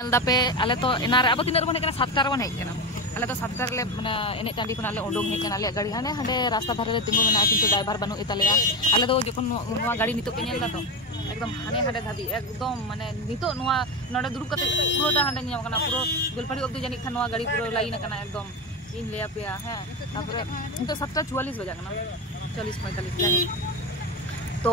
पे आले तो इनारे अब तीन बन हेकना 7टा बन हेकना आले तो 7टा रे माने एने टांडी खन आले उडुंग हेकना आले गाड़ी हाने हांडे रास्ता धारे रे तिंगु मेना किंतु ड्राइवर बानु इतालेया आले तो जखन नोवा गाड़ी नितो पे नेलदा तो एकदम हाने हांडे धाबी एकदम माने नितो नोवा नोडे दुरुब कते पुरो दा हांडे नियम कना पुरो बेलपाड़ी अब्दी जानि खान नोवा गाड़ी पुरो लाइन कना एकदम इन लेया पे है तापरे तो 7:44 बजा कना 40:45 जानि तो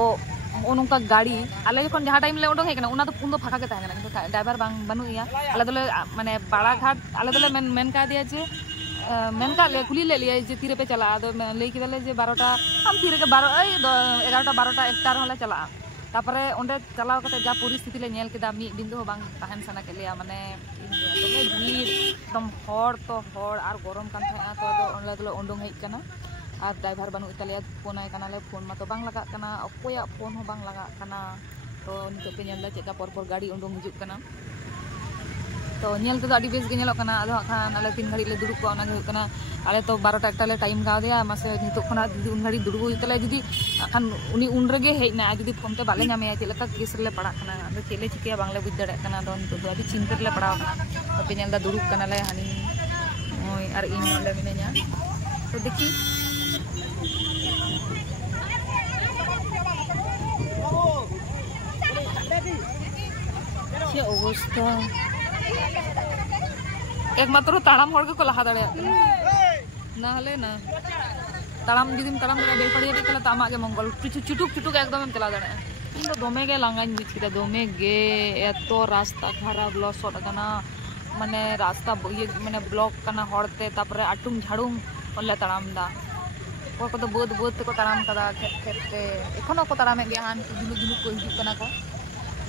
उनका गाड़ी आले जखन जहाँ टाइम ले उडोंग हेकना उना तो पुन दो फाका के ताहेना किंतु ड्राइवर बांग बानुया आले दोले माने बाड़ाघाट आले दोले मेन का दिया जे मेन का ले कुली ले लिया जे तीरे पे चला आदो ले किदाले जे 12टा हम तीरे के 11टा 12टा 1टा रहले चला तापरे ओंडे चलाव कते जा परिस्थिति ले नेल केदा मी दिन दो बांग ताहेन सना के लिया माने दोले भीड़ एकदम हड़ तो हड़ आर गरम कान था तो ओंडे दोले उडोंग हेकना और ड्राइवर बानु इतालिया फोन आय कना ले फोन मा तो बांग लगा कना अकोया फोन हो बांग लगा कना तो नितो पे नेल चेका पर गाड़ी उडोंग हिजुक कना तो नेल तो आडी बेस गे नेलो कना आदो खान आले 3 घड़ी ले दुरुब को ओना गे कना आले तो 12टा 1टा ले टाइम का दिया मासे नितो खना जुदी उन घड़ी दुरुब इताले जुदी खान उनी उन रेगे हेजना जुदी फोन ते बाले नामे चेलका केस रे पड़ा कना आदो चेले चिके बांगले बुझ दड़े कना दो नितो दो आडी चिंता ले पड़ा कना पे नेल दा दुरुब कना ले हानी ओय आर इन ले मिने냐 तो देखी अवस्था एकमात्र ताड़ाम को लहा दाड़े ना हले ना ताड़ाम जुदी ताड़ाम बेलपाड़ी चला तो आमागे मंगल चुटुक चुटुक एकदम चला दाड़े इन दो दोमे गे लांगाኝ बुझ दोमे गे एतो रास्ता खराब लसट कना माने रास्ता ये माने ब्लॉक कना हड़ते तापरे आटुम झाड़ुम ओले ताड़ाम दा को तो बोध बोध को ताड़ाम कदा खेत खेते एखोनो को ताड़ामे गे हान जुलुक जुलुक को हिजुक कना को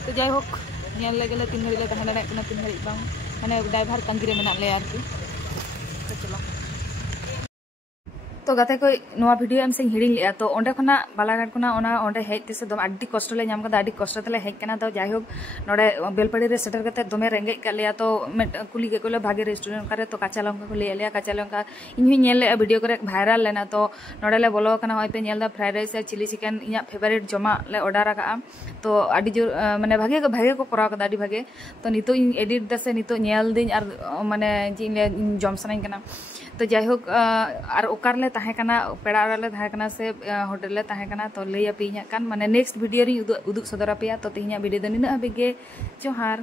तो जाय होक नेल लेगेले 3 घड़ी ले तहन दाड़े कना 3 घड़ी बांग माने ड्राइवर तंगी रे मेना ले आरकी तो चलो तो गाते को नोवा वीडियो एम से हिडिंग लिया तो ओंडे खना बालाघाट खना ओना ओंडे हेज तेसे दम आडी कष्ट ले नाम कदा आडी कष्ट तले हेज कना तो जाय होक नोडे बेलपाड़ी रे सेटर कते दमे रेंगे का लिया तो कुली के कोले भागे रेस्टोरेंट करे तो काचा लंका को ले लिया काचा लंका इन नेल ले वीडियो करे भाइरल लेना तो नोडे ले बोलो कना होय पे नेल दा फ्राइड राइस चिली चिकन इया फेवरेट जमा ले ऑर्डर का तो आडी जो माने भागे को कराव कदा आडी भागे तो नितो इन एडिट दसे नितो नेल दिन आर माने जी ले जम सनाई कना तो जाय होक आर ओकार ले ताहे कना पेड़ा ले ताहे कना से होटल ले ताहे कना तो लैया पे कान माने नेक्स्ट वीडियो री उदुक सदरा पे तो तिहिया वीडियो द निना बेगे जोहार।